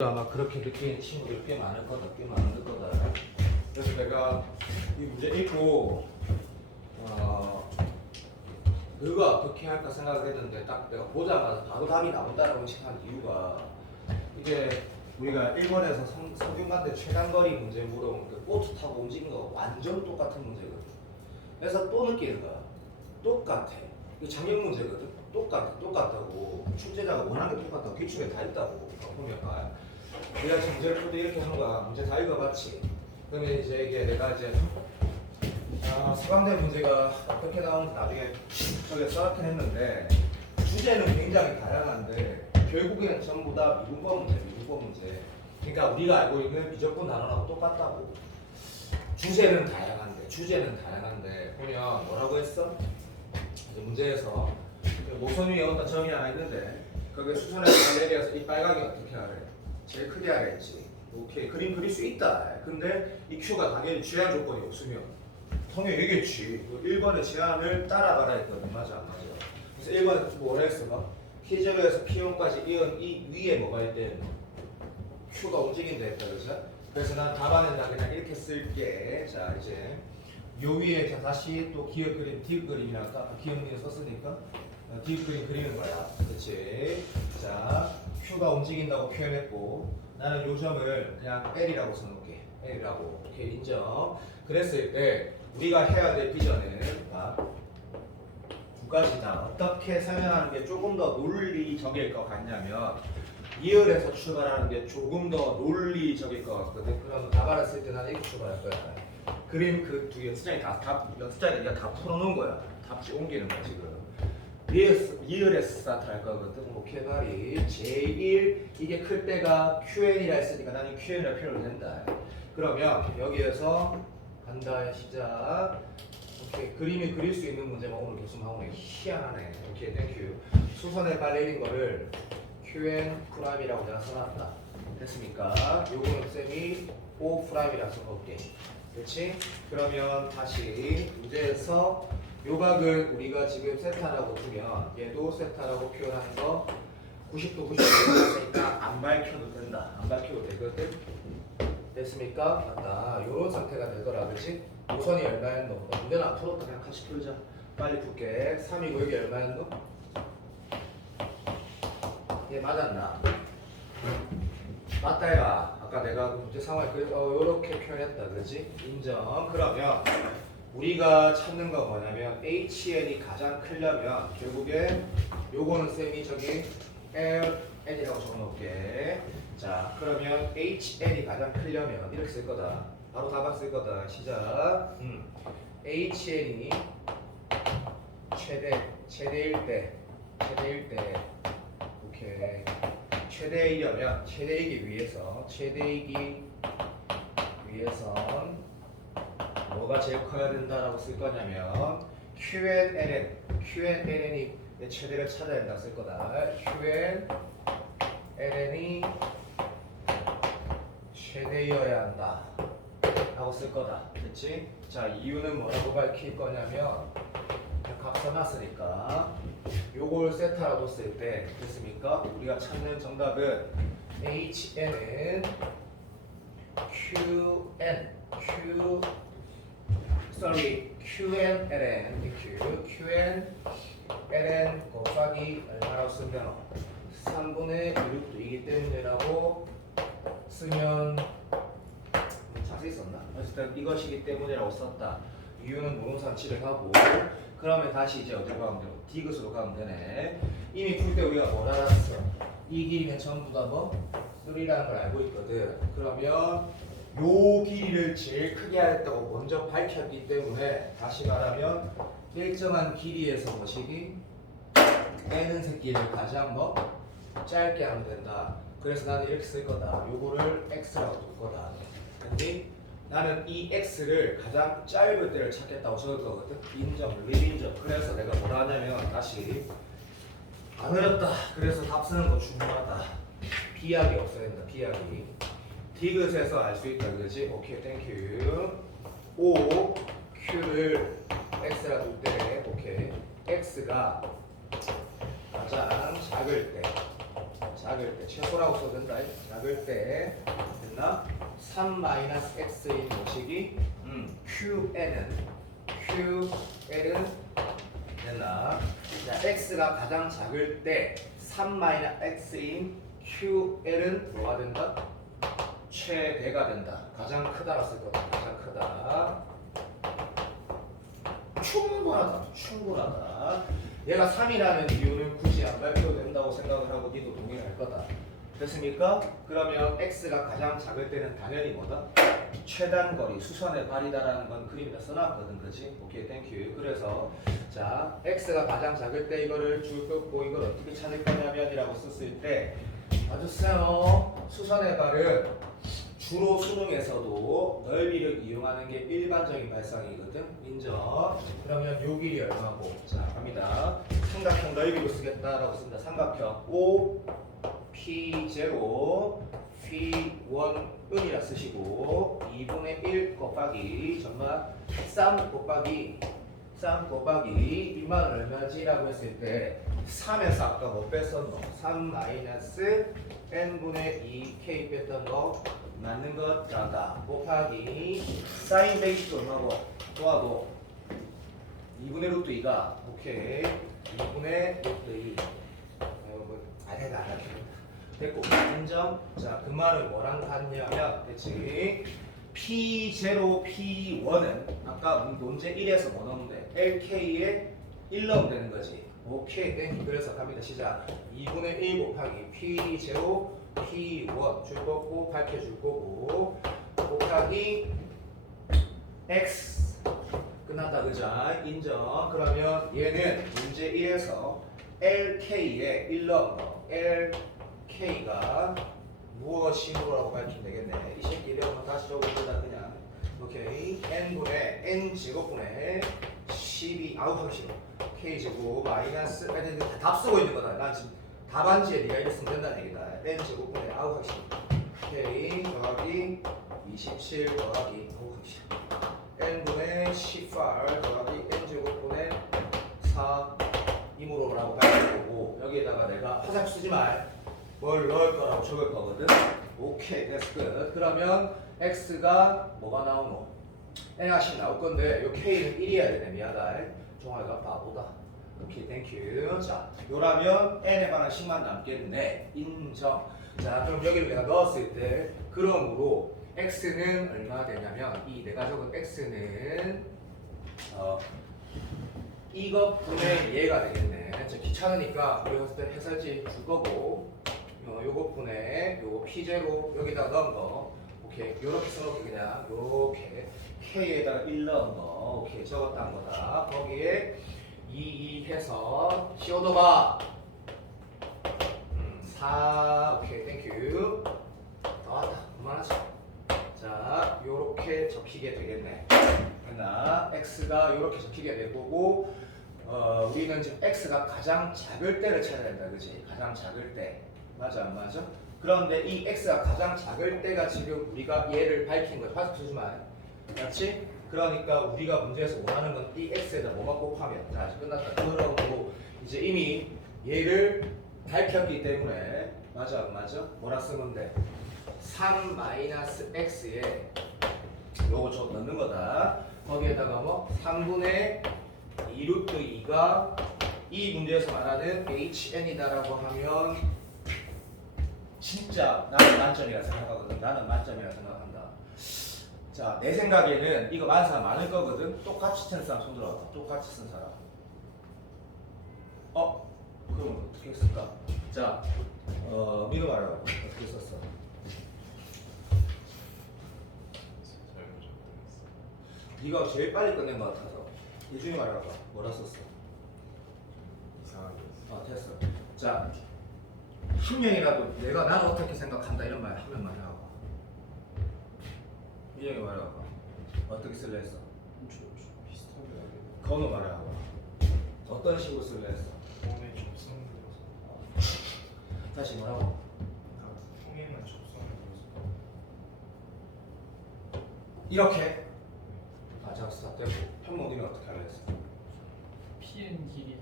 아마 그렇게 느끼는 친구들 꽤 많을 거다. 그래서 내가 이 문제 읽고 너가 어떻게 할까 생각했는데 딱 내가 보자마자 바로 답이 나온다라고 생각한 이유가 이게 우리가 일본에서 성균관대 최단거리 문제 물어본 그 보트 타고 움직이는 거 완전 똑같은 문제거든. 그래서 또 느끼는 거야. 똑같아. 이게 작년 문제거든. 똑같다고. 출제자가 원하는 게 똑같다고. 기출에 다 있다고. 보니까 내가 지금 문제를 풀 때 이렇게 한 거야. 문제 다 읽어봤지. 그러면 이제 이게 내가 이제 서강대 문제가 어떻게 나오는지 나중에 저기 써놓긴 했는데 주제는 굉장히 다양한데 결국에는 전부 다 미분법 문제. 그러니까 우리가 알고 있는 미적분 단원하고 똑같다고. 주제는 다양한데 보면 뭐라고 했어? 이제 문제에서 모선 위에 어떤 점이 하나 있는데 거기에 수선에 내려서 이 빨강이 어떻게 하래? 제일 크게 하랬지. 오케이, 그림 그릴 수 있다. 근데 이 Q가 당연히 제한 조건이 없으면 통해 얘기했지. 1번의 제한을 따라가라 했거든. 맞아 안 맞아? 그래서 1번 뭐라 했어? P0에서 P1까지 이 위에 뭐가 있대? Q가 움직인다 했다. 그래서 난 답안에다 그냥 이렇게 쓸게. 자 이제 요 위에 다시 또 기억 그림, 디귿 그림이랑 기억 그림 썼으니까 디귿 그림 그리는 거야. 그렇지? 자 Q가 움직인다고 표현했고 나는 요 점을 그냥 L이라고 써놓을게. L이라고. 오케이, 인정. 그랬을 때 우리가 해야 될 비전은 두 가지다. 어떻게 설명하는 게 조금 더 논리적일 것 같냐면 이열에서 출발하는 게 조금 더 논리적일 것 같거든. 그럼 답안을 쓸 때 나는 이렇게 출발할 거야. 그림 그 두 연습장이 연습장에 네가 다 풀어놓은 거야. 답지 옮기는 거야 지금. 이열에서 스타트 할 거거든. 오케이, 말이 제1 이게 클 때가 QN이라 했으니까 나는 QN이라 표현을 된다. 그러면 여기에서 간다. 시작. 오케이, 그림이 그릴 수 있는 문제만 오늘 교수님하고는 희한하네. 오케이, 땡큐. 수선에 빨리는 거를 QN 프라임이라고 내가 써놨다. 됐습니까? 요거는 쌤이 O 프라임이라고 써놓을게. 그렇지? 그러면 다시 문제에서 요각을 우리가 지금 세타라고 두면 얘도 세타라고 표현하는 거 90도 했으니까 안 밝혀도 된다. 안 밝혀도 되거든. 됐습니까? 맞다. 요런 상태가 되더라. 그렇지? 노선이 얼마였노? 문제는 안 풀었다. 그냥 같이 풀자. 빨리 풀게. 3이고 여기 얼마였노? 얘 맞았나? 맞다 얘가. 아까 내가 문제 상황을 요렇게 표현했다. 그렇지? 인정. 그러면 우리가 찾는 건 뭐냐면 HN이 가장 크려면 결국에 요거는 쌤이 저기 LN이라고 적어놓을게. 자 그러면 HN이 가장 크려면 이렇게 쓸 거다. 바로 답안 쓸 거다. 시작. HN이 최대일 때 오케이. 최대이려면 최대이기 위해선 뭐가 제일 커야 된다라고 쓸 거냐면 QNLN이 내 최대를 찾아야 된다 쓸 거다. QNLN이 최대여야 한다 라고 쓸 거다. 됐지? 자 이유는 뭐라고 밝힐 거냐면 각 써놨으니까 요걸 세타라고 쓸 때 됐습니까? 우리가 찾는 정답은 HN은 QNLN 곱하기 얼마라고 쓰면 3분의 6이기 때문이라고 쓰면 자세히 썼나? 어쨌든 이것이기 때문이라고 썼다. 이유는 모노산치를 하고 그러면 다시 이제 어디로 가면 되고 디귿으로 가면 되네. 이미 풀 때 우리가 뭘 알았어? 이 길이는 전부 다 뭐? 3라는 걸 알고 있거든. 그러면 요 길이를 제일 크게 하겠다고 먼저 밝혔기 때문에 다시 말하면 일정한 길이에서 뭐시기? N은 새끼를 가장 뭐? 짧게 하면 된다. 그래서 나는 이렇게 쓸 거다. 요거를 X라고 둘 거다. 근데 나는 이 X를 가장 짧을 때를 찾겠다고 적을 거거든. 인정, 리인정. 그래서 내가 뭐라 하냐면 다시 안 어렵다. 그래서 답 쓰는 거 중요하다. 비약이 없어야 된다. 비약이. 디귿에서 알 수 있다. 그러지? 오케이, 땡큐. O, Q를 X라 둘 때, 오케이. X가 가장 작을 때 작을 때 최소라고 써도 된다. 작을 때 됐나? 3-x인 모식이 QL은 됐나? 자, x가 가장 작을 때 3-x인 QL은 뭐가 된다? 최대가 된다. 가장 크다라 쓸 거다. 가장 크다. 충분하다. 얘가 3이라는 이유는 굳이 안 밝혀도 된다고 생각을 하고 니도 동의할 거다. 됐습니까? 그러면 x가 가장 작을 때는 당연히 뭐다? 최단거리, 수선의 발이다라는 건 그림에다 써놨거든, 그렇지? 오케이, 땡큐. 그래서 자, x가 가장 작을 때 이거를 줄 긋고 이걸 어떻게 찾을 거냐면이라고 썼을 때 봐주세요. 수선의 발은 주로 수능에서도 넓이를 이용하는 게 일반적인 발상이거든. 인정. 그러면 요 길이 얼마고? 자, 갑니다. 삼각형 넓이로 쓰겠다라고 씁니다. 삼각형 O P0 P1은이라 쓰시고 2분의 1 곱하기 정말 3 곱하기 이만 얼마지라고 했을 때 3에서 아까 뭐 뺐었노? 3 마이너스 n분의 2k 뺐던 거 맞는 것 같다. 곱하기 사인 베이스 얼마고? 또하고 2분의 루트 2가 오케이 2분의 루트 2 아래가 안 하겠다. 됐고 인정. 자, 그 말은 뭐랑 같냐면 그치 P0 P1은 아까 논제 1에서 뭐 넣으면 돼? LK에 1 넣으면 되는 거지. 오케이 땡큐. 그래서 갑니다. 시작. 2분의 1 곱하기 P0 P1 줄 거고 밝혀줄 거고 곱하기 X 끝났다. 그자? 인정. 그러면 얘는 문제 1에서 LK에 1 넣은 거 LK가 무엇이고라고 밝히면 되겠네. 이 새끼 이름은 다시 적어보자 그냥. 오케이. n분의 n제곱분의 12 아우 하기 싫어. k제곱 마이너스 답 쓰고 있는 거다. 난 지금 답안지에 네가 이랬으면 된다는 얘기다. n제곱분의 아우 하기 싫어. k 더하기 27 더하기 아우 하기 싫어. n분의 18 더하기 n제곱분의 4 이므로라고 밝히고 여기에다가 내가 화살표 쓰지 말. 뭘 넣을 거라고 적을 거거든. 오케이, that's good. 그러면 x가 뭐가 나오노? n하씩 나올 건데 요 k는 1이어야 되네. 미안하다. 종아리가 바보다. 오케이, 땡큐. 자, 요라면 n에 관한 식만 남겠네. 인정. 자, 그럼 여기를 내가 넣었을 때 그러므로 x는 얼마 되냐면 이 내가 적은 x는 이것 분의 얘가 되겠네. 진짜 귀찮으니까 우리 갔을 때 해설지 줄 거고 요것 분의 요거 P0 여기다가 넣은 거 오케이 요렇게 써놓고 그냥 요렇게 K에다가 1 넣은 거 오케이 적었다는 거다. 거기에 2 해서 시오도가 4 오케이 땡큐 나왔다. 그만하자. 자 요렇게 적히게 되겠네. 그러나 X가 요렇게 적히게 될 거고 우리는 지금 X가 가장 작을 때를 찾아야 된다. 그치? 가장 작을 때 맞아 안 맞아? 그런데 이 X가 가장 작을 때가 지금 우리가 얘를 밝힌 거야. 화살표 쓰지 마. 맞지? 그러니까 우리가 문제에서 원하는 건 이 X에다 뭐만 곱하면 자 끝났다. 그러고 이제 이미 얘를 밝혔기 때문에 맞아 안 맞아? 뭐라 쓰면 돼? 3-x에 요거 좀 넣는 거다. 거기에다가 뭐 3분의 2 루트 2가 이 문제에서 말하는 HN이다라고 하면 진짜 나는 만점이라 생각하거든. 나는 만점이라 생각한다. 자, 내 생각에는 이거 많은 사람 많을 거거든. 똑같이 쓴 사람 손 들어봐. 똑같이 쓴 사람. 그럼 어떻게 했을까? 자, 민우 말해봐. 어떻게 썼어? 네가 제일 빨리 끝낸 것 같아서. 이중에 말해봐. 뭐라 썼어? 이상하게 됐어. 자, 한 명이라도 내가 나는 어떻게 생각한다 이런 말 한 명만 해봐. 이중에 말해봐. 어떻게 쓸래 했어? 비슷하게 하게 건우 말해봐. 어떤 식으로 쓸래 했어? 통의 접선을 다시 뭐라고? 통행은 접선을 이렇게? 자, 스탑 되고 현몽이는 어떻게 하려 했어? PN 길이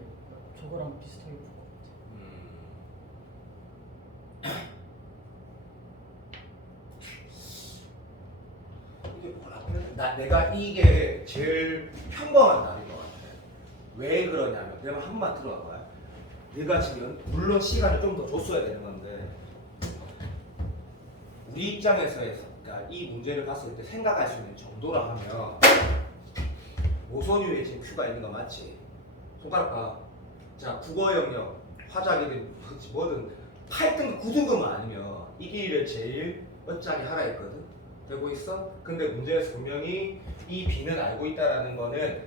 저거랑 비슷하게 풀 것 내가 이게 제일 평범한 답인 것 같아. 왜 그러냐면 내가 한 번만 들어가 봐요. 내가 지금 물론 시간을 좀 더 줬어야 되는 건데 우리 입장에서 해서 그러니까 이 문제를 봤을 때 생각할 수 있는 정도라 하면 모선유에 지금 Q가 있는 거 맞지? 손가락 봐. 자 국어 영역 화작이든 뭐든 8등 9등급만 아니면 이 길이를 제일 몇 자리 하라 했거든. 되고 있어? 근데 문제에서 분명히 이 B는 알고 있다라는 거는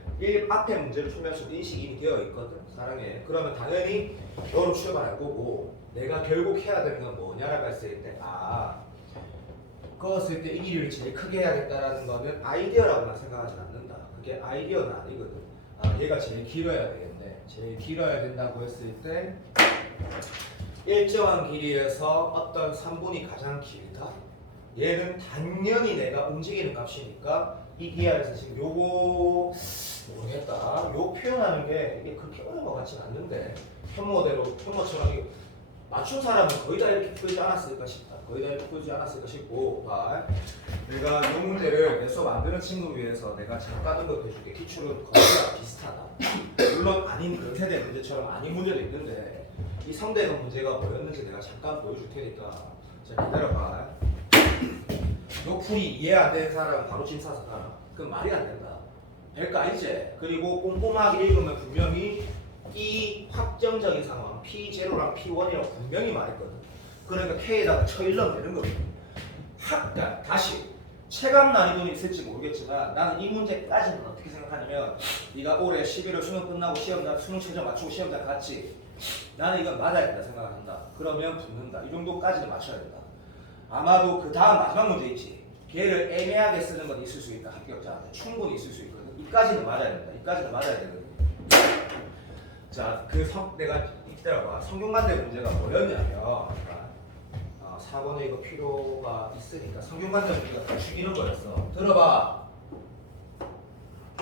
앞에 문제를 풀면서 인식이 이미 되어 있거든. 사랑해. 그러면 당연히 너로 출발할 거고 내가 결국 해야 되는 건 뭐냐라고 했을 때 그었을 때 이 길이를 제일 크게 해야겠다라는 거는 아이디어라고만 생각하진 않는다. 그게 아이디어는 아니거든. 얘가 제일 길어야 되겠네. 제일 길어야 된다고 했을 때 일정한 길이에서 어떤 3분이 가장 길다? 얘는 당연히 내가 움직이는 값이니까 이 기하에서 지금 요거 모르겠다. 요 표현하는 게 이게 그렇게 어려운 것 같진 않는데 현모처럼 이거 맞춘 사람은 거의 다 이렇게 풀지 않았을까 싶다. 거의 다 이렇게 풀지 않았을까 싶고 내가 이 문제를 내 수업 만드는 친구 위해서 내가 잠깐 언급해줄게. 기출은 거의 다 비슷하다. 물론 아닌 그렇게 된 문제처럼 아닌 문제도 있는데 이 3대가 문제가 뭐였는지 내가 잠깐 보여줄 테니까 자 기다려봐. 요 풀이 이해 안 되는 사람은 바로 침 싸서 가라. 그건 말이 안 된다. 될 거 아니지? 그리고 꼼꼼하게 읽으면 분명히 이 확정적인 상황 P0랑 P1이라고 분명히 말했거든. 그러니까 K에다가 쳐일러면 되는 거거든. 그러니까 다시 체감 난이도는 있을지 모르겠지만 나는 이 문제까지는 어떻게 생각하냐면 네가 올해 11월 수능 끝나고 수능 최저 맞추고 시험장 갔지. 나는 이건 맞아야 된다 생각을 한다. 그러면 붙는다. 이 정도까지는 맞춰야 된다. 아마도 그 다음 마지막 문제 있지. 걔를 애매하게 쓰는 건 있을 수 있다. 합격자한테 충분히 있을 수 있거든. 이까지는 맞아야 된다. 이까지는 맞아야 되거든. 자, 내가 이따라봐. 성균관대 문제가 뭐였냐면 4번에 이거 필요가 있으니까 성균관대 문제가 더 죽이는 거였어. 들어봐.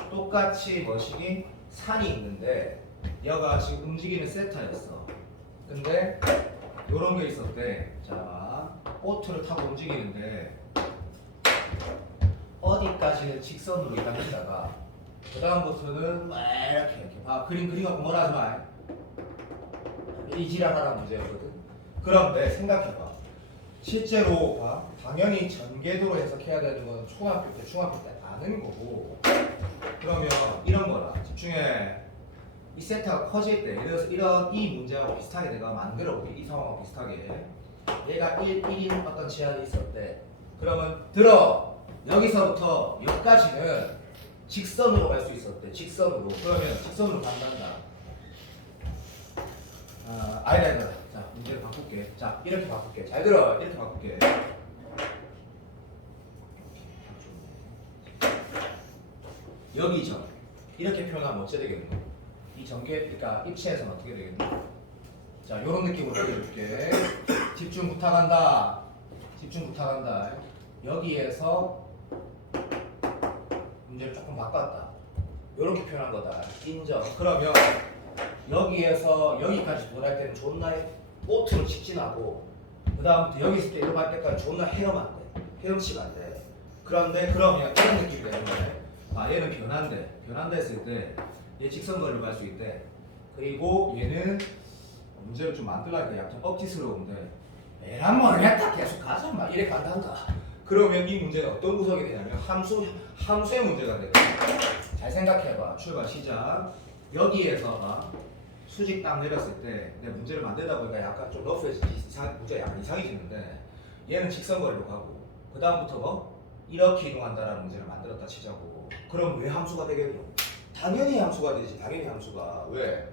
똑같이 뭐시기 산이 있는데 여가 지금 움직이는 세타였어. 근데 요런 게 있었대. 자, 보트를 타고 움직이는데 어디까지는 직선으로 이동했다가 그 다음부터는 막 이렇게 봐. 그림 그리고 뭐라 하지 마. 이 지랄하라는 문제였거든. 그런데 생각해봐. 실제로 봐. 당연히 전개도로 해석해야 되는 건 초등학교 때, 중학교 때 아는 거고. 그러면 이런 거라. 집중해. 이 세타가 커질 때, 예를 들어서 이런 이 문제하고 비슷하게 내가 만들어볼게. 이 상황하고 비슷하게. 얘가 1인 어떤 제한이 있었대. 그러면 들어. 여기서부터 여기까지는 직선으로 갈 수 있었대. 직선으로. 그러면 직선으로 간단다. 아니다. 자, 문제를 바꿀게. 자, 이렇게 바꿀게. 잘 들어. 이렇게 바꿀게. 여기 점. 이렇게 표현하면 어째 되겠노? 이 전개, 그러니까 입체에서는 어떻게 되겠노? 자, 요런 느낌으로 그려줄게. 집중 부탁한다. 집중 부탁한다. 여기에서 문제를 조금 바꿨다. 요렇게 표현한 거다. 인정. 그러면 여기에서 여기까지 도달할 때는 존나 보트로 직진하고 그 다음부터 여기 있을 때 이렇게 할 때까지 존나 헤엄 안 돼. 헤엄치면 안 돼. 그런데 그러면 이런 느낌이 되는 거네. 얘는 변한다 했을 때 얘 직선거리로 갈 수 있대. 그리고 얘는 문제를 좀 만들라니까 약간 억지스러운데 에란 뭘 했다 계속 가자 막 이래 간단다. 그러면 이 문제는 어떤 구성이 되냐면 함수의 문제가 돼. 잘 생각해봐. 출발 시작. 여기에서 수직 딱 내렸을 때 내 문제를 만들다 보니까 약간 좀 러프해지지. 문제가 약간 이상해지는데 얘는 직선거리로 가고 그 다음부터 뭐 이렇게 이동한다라는 문제를 만들었다 치자고. 그럼 왜 함수가 되겠노? 당연히 함수가 되지. 당연히 함수가. 왜?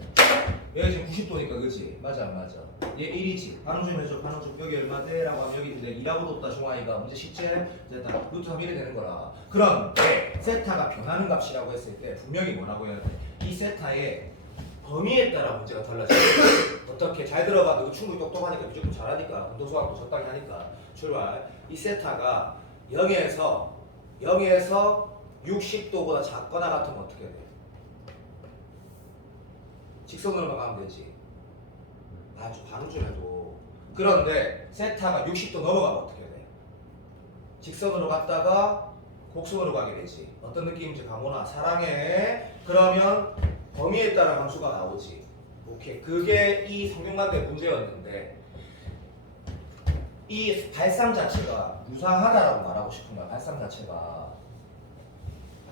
얘가 지금 90도니까 그치? 맞아 안 맞아? 얘 1이지. 반응 좀 해줘. 반응 좀. 여기 얼마인데? 라고 하면 여기 이제 2라고 뒀다 종아이가 문제 쉽지? 됐다. 루트 3 1이 되는 거라. 그런데 세타가 변하는 값이라고 했을 때 분명히 뭐라고 해야 돼? 이 세타의 범위에 따라 문제가 달라져. 어떻게? 잘 들어봐. 너 충분히 똑똑하니까 무조건 잘하니까. 분도수학도 적당히 하니까. 출발. 이 세타가 0에서 60도보다 작거나 같으면 어떻게 돼? 직선으로만 가면 되지. 반응 좀 해도. 그런데 세타가 60도 넘어가면 어떻게 돼? 직선으로 갔다가 복숭아로 가게 되지. 어떤 느낌인지 가모나 사랑해. 그러면 범위에 따라 함수가 나오지. 오케이. 그게 이 성균관대 문제였는데 이 발상 자체가 유사하다라고 말하고 싶은 거야. 발상 자체가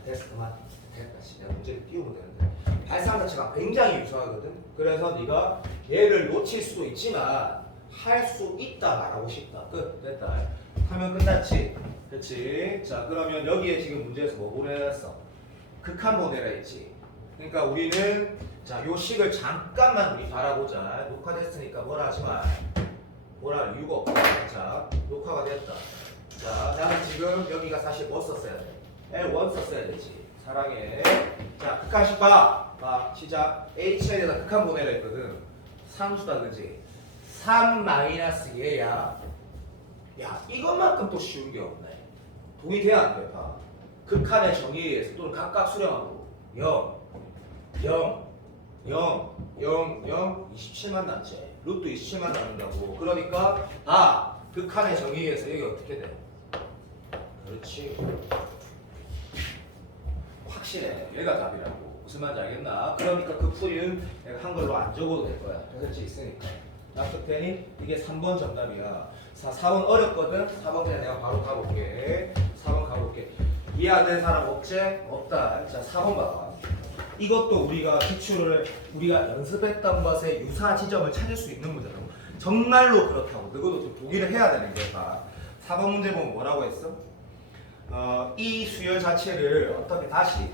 됐어 그만. 됐다. 내가 문제를 띄우면 되는데 발상 자체가 굉장히 유사하거든. 그래서 네가 얘를 놓칠 수도 있지만 할 수 있다 말하고 싶다. 끝. 됐다. 하면 끝났지. 그렇지. 자 그러면 여기에 지금 문제에서 뭐 보냈어? 극한 보내라 했지. 그러니까 우리는 자 요 식을 잠깐만 우리 바라보자. 녹화됐으니까 뭐라 하지 마. 뭐라 할 이유가 없다. 자 녹화가 됐다. 자 나는 지금 여기가 사실 뭐 썼어야 돼? L1 썼어야 되지. 사랑해. 자 극한식 봐. 봐. 시작. H에다 극한 보내라 했거든. 상수다 그지? 3-얘야. 야 이것만큼 또 쉬운 게 없네. 동의돼야 안 돼. 봐. 극한의 정의에 의해서 또는 각각 수렴하고 0, 0, 0, 0, 0, 27만 남지. 루트 27만 남는다고. 그러니까 극한의 정의에 의해서 여기 어떻게 돼? 그렇지. 확실해. 얘가 답이라고. 무슨 말인지 알겠나? 그러니까 그 풀이는 내가 한글로 안 적어도 될 거야. 표현지 있으니까. 납득되니? 이게 3번 정답이야. 4번 어렵거든? 4번 그냥 내가 바로 가볼게. 4번 가볼게. 이해 안 되는 사람 없지? 없다. 자, 4번 봐봐. 이것도 우리가 기출을 우리가 연습했던 것의 유사 지점을 찾을 수 있는 문제라고. 정말로 그렇다고. 너도 좀 동의를 해야 되는 게 봐. 4번 문제 보면 뭐라고 했어? 이 수열 자체를 어떻게 다시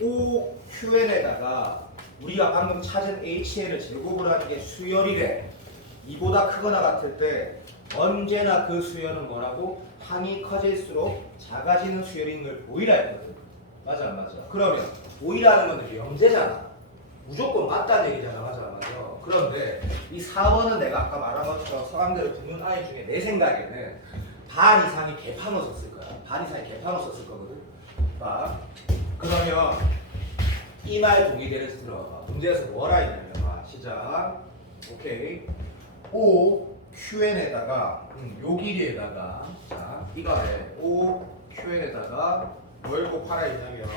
OQN에다가 우리가 방금 찾은 HL을 제곱을 하는 게 수열이래. 이보다 크거나 같을 때 언제나 그 수열은 뭐라고? 항이 커질수록 작아지는 수열인 걸 보이라 했거든. 맞아 안 맞아? 그러면 보이라는 건 명제잖아. 무조건 맞다는 얘기잖아. 맞아 안 맞아? 그런데 이 4번은 내가 아까 말한 것처럼 서강대를 듣는 아이 중에 내 생각에는 반 이상이 개판을 썼을 거야. 반 이상이 개판을 썼을 거거든. 봐. 그러면 이 말 동의되는지 들어봐. 문제에서 뭐라 했냐면 시작. 오케이. OQN에다가 요 길이에다가 자 이거에 OQN에다가 뭘 곱하라 했냐면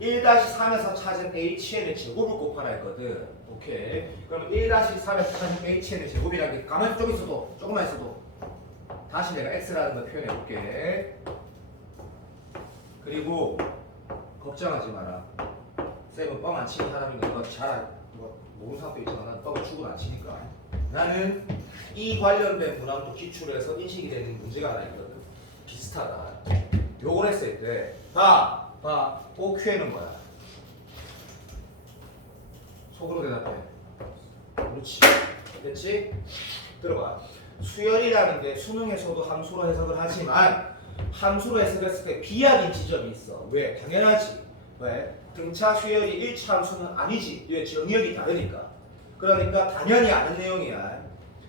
1-3에서 찾은 HN의 제곱을 곱하라 했거든. 오케이. 그러면 1-3에서 찾은 HN의 제곱이라는 게 가만히 좀 있어도 조금만 있어도 다시 내가 X라는 걸 표현해 볼게. 그리고 걱정하지 마라. 쌤은 뻥 안 치는 사람인 거 잘 모르는 사람도 있지만 나는 뻥을 축을 안 치니까. 나는 이 관련된 문항도 기출해서 인식이 되는 문제가 하나 있거든. 비슷하다. 요걸 했을 때 봐. OQN은 뭐야? 속으로 대답해. 그렇지. 됐지? 들어봐. 수열이라는 게 수능에서도 함수로 해석을 하지만 함수로 해석했을 때 비약인 지점이 있어. 왜? 당연하지. 왜? 등차 수열이 1차 함수는 아니지. 왜? 정의역이 다르니까. 그러니까 당연히 아는 내용이야.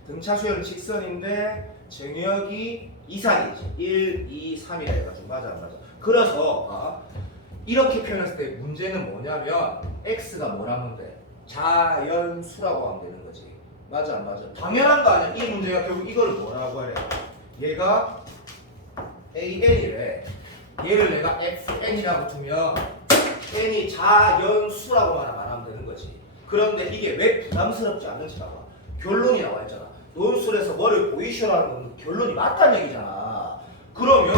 등차 수열은 직선인데 정의역이 이상이지. 1, 2, 3이라 해가지고 맞아 안 맞아? 그래서 이렇게 표현했을 때 문제는 뭐냐면 x가 뭐라면 돼? 자연수라고 하면 되는 거지. 맞아 안 맞아? 당연한 거 아니야. 이 문제가 결국 이걸 뭐라고 해? 얘가 AN이래. 얘를 내가 XN이라고 두면 n이 자연수라고 말하면 되는 거지. 그런데 이게 왜 부담스럽지 않는지 봐봐. 결론이 나와 있잖아. 논술에서 뭐를 보이셔라는 건 결론이 맞다는 얘기잖아. 그러면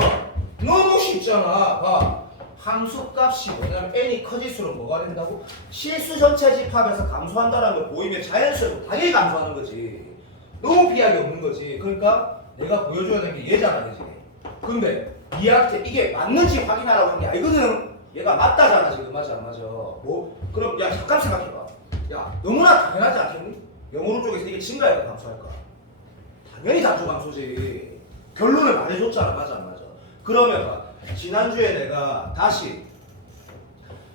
너무 쉽잖아. 봐. 함수값이 뭐냐면 n이 커질수록 뭐가 된다고? 실수 전체 집합에서 감소한다는 걸 보이면 자연수로 당연히 감소하는 거지. 너무 비약이 없는 거지. 그러니까 내가 보여줘야 되는 게 얘잖아, 그지? 근데 얘한테 이게 맞는지 확인하라고 한 게 아니거든. 얘가 맞다잖아 지금. 맞아 안 맞아? 뭐? 그럼 야 잠깐 생각해봐. 야 너무나 당연하지 않겠니? 영어로 쪽에서 이게 증가할까 감소할까? 당연히 단수 감소지. 결론을 말해줬잖아. 맞아 안 맞아? 그러면 봐. 지난주에 내가 다시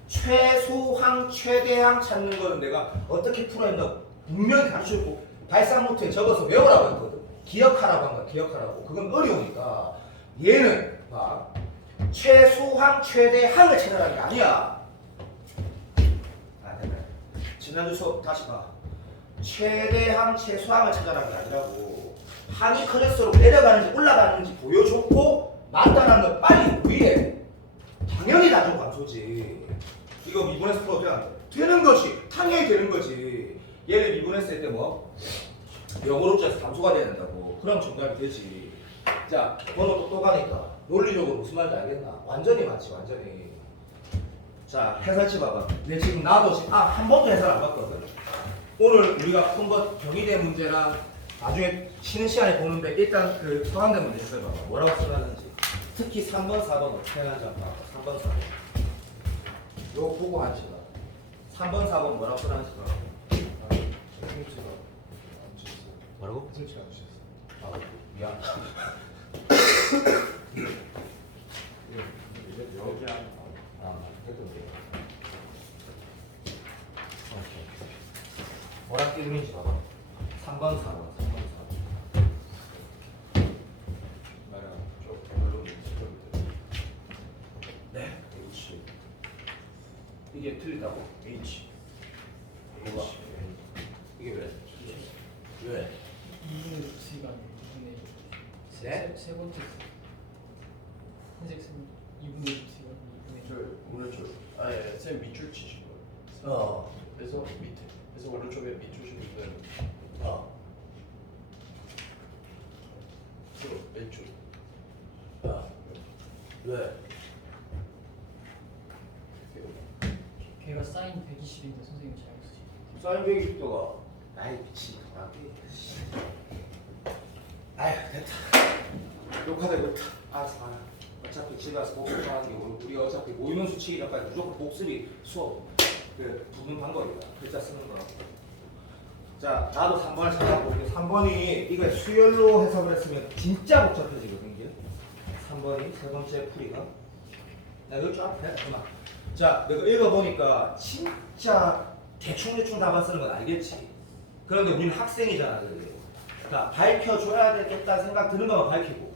최소항 최대항 찾는 거는 내가 어떻게 풀어야 된다고 분명히 가르쳐주고 발상 노트에 적어서 외우라고 했거든. 기억하라고 한 거야. 기억하라고. 그건 어려우니까 얘는 봐. 최소항 최대항을 찾아라는 게 아니야. 됐네. 지난주 수업 다시 봐. 최대항 최소항을 찾아라는 게 아니라고. 항이 커질수록 내려가는지 올라가는지 보여줬고 맞다라는 걸 빨리 보이래. 소지. 이거 미분해서 풀어도 어떻게 안 돼? 되는 거지. 당연히 되는 거지. 얘를 미분했을 때 뭐? 0으로 짜서 감소가 돼야 된다고. 그럼 정답이 되지. 자, 번호 똑똑하니까 논리적으로 무슨 말인지 알겠나? 완전히 맞지, 완전히. 자, 해설치 봐봐. 근데 지금 나도 한 번도 해설 안 봤거든. 오늘 우리가 푼 것 경희대 문제랑 나중에 쉬는 시간에 보는데 일단 그 서강대 문제 해설 봐봐. 뭐라고 써놨는지. 특히 3번, 4번 어떻게 하는지 한번 봐봐. 3번, 4번. 요거 보고 하시다. 3번, 4번 뭐라고 써놨는지 봐봐. 해설치가 안 주셨어요. 뭐라고? 해설치가 안 주셨어요. 아, 미안. 이제 여기 한 해도 돼요. 뭐라 띄우는지 봐봐. 3번, 4번, 3번, 4번. 나랑 좀 별로 있었는데. 네. H. 이게 틀리다고? H. 뭐가? 이게 왜? 왜? 2분의 루트가 2분의 네? 세 번째 흰색 선 2분의 루트가 2분의 저 오른쪽. 예. 쌤 밑줄 치신 거예요. 그래서 밑에. 그래서 오른쪽에 밑줄 치고 있어요. 그리고 왼쪽. 왜? 걔가 사인 120인데 선생님이 잘못 쓰신 사인 120도가 아이 미친 아휴 됐다. 욕하다 이거 알았어. 어차피 집에 가서 복습하는 게 우리가 어차피 모이는 수치기 전까지 무조건 복습이 수업 그 부분 방법이다. 글자 쓰는 거. 자, 나도 3번을 찾아볼게. 3번이 이거 수열로 해석을 했으면 진짜 복잡해지거든 이게. 3번이 세 번째 풀이가. 야, 이거 좀 앞에 그만. 자, 내가 읽어보니까 진짜 대충 답안 쓰는 건 알겠지. 그런데 우리는 학생이잖아, 그게. 그러니까 밝혀줘야 되겠다 생각 드는 것만 밝히고,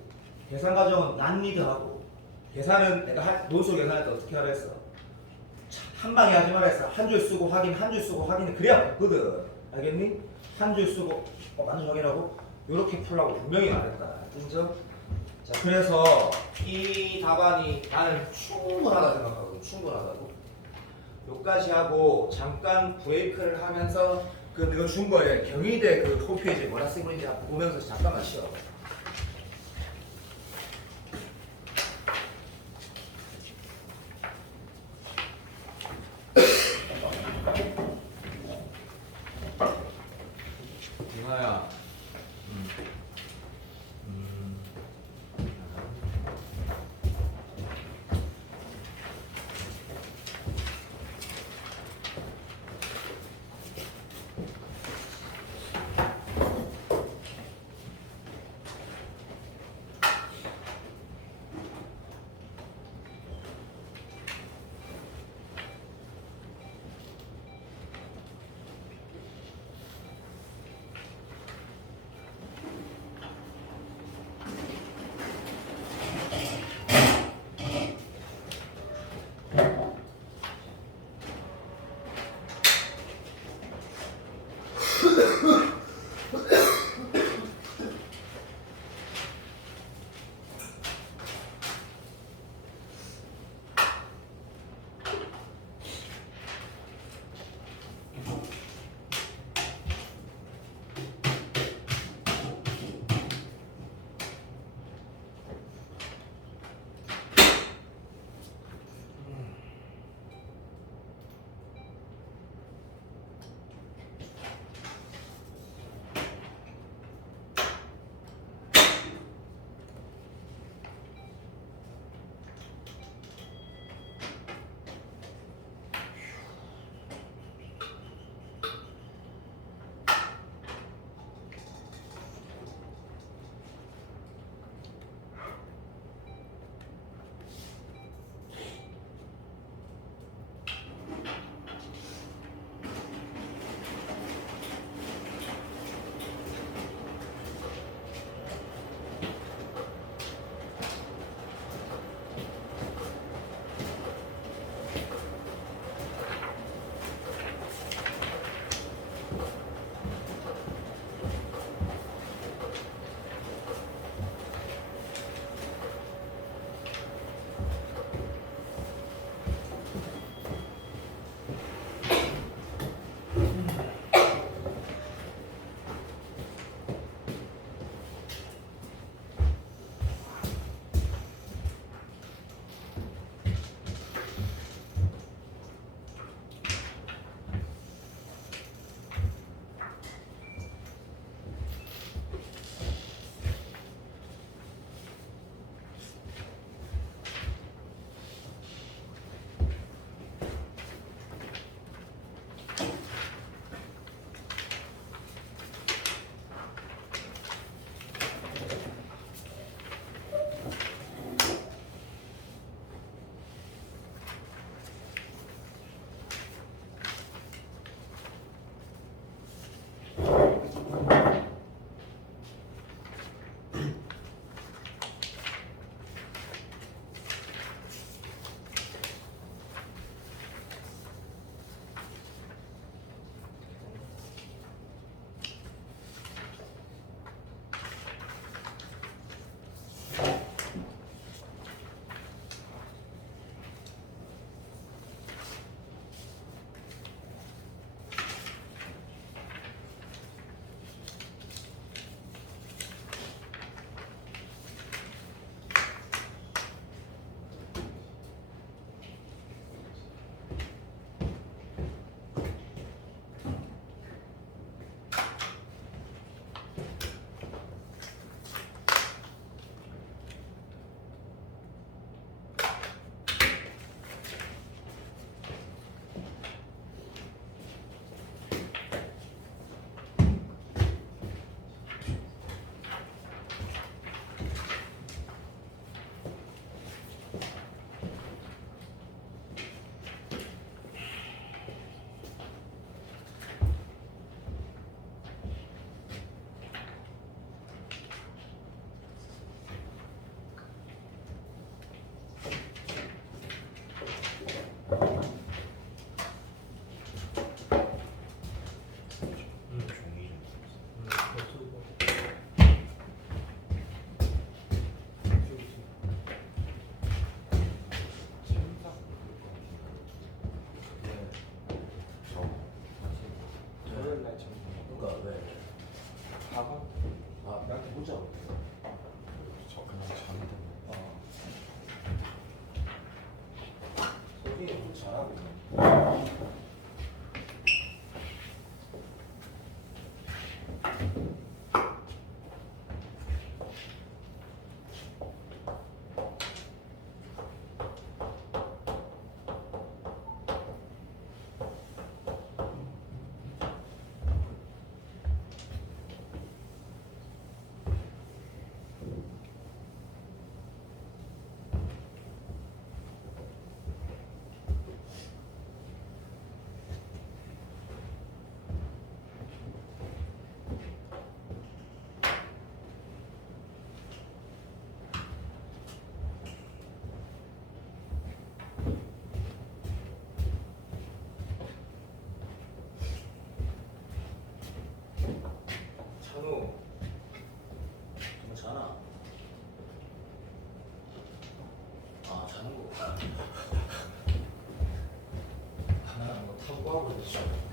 계산 과정은 난리드하고, 계산은 내가 논술 계산할 때 어떻게 하라 했어? 한 방에 하지 말라 했어. 한 줄 쓰고 확인, 한 줄 쓰고 확인은 그래야 붙거든. 알겠니? 한 줄 쓰고 완전 확인하고 이렇게 풀라고 분명히 말했다. 인정? 자, 그래서 이 답안이 나는 충분하다 생각하거든. 충분하다고. 여기까지 하고 잠깐 브레이크를 하면서 그 내가 준 거에 경희대 그 홈페이지에 뭐라 쓰고 있는지 보면서 잠깐만 쉬어. 이마야. 아 자전거. 하나 뭐 타고 가고 있어.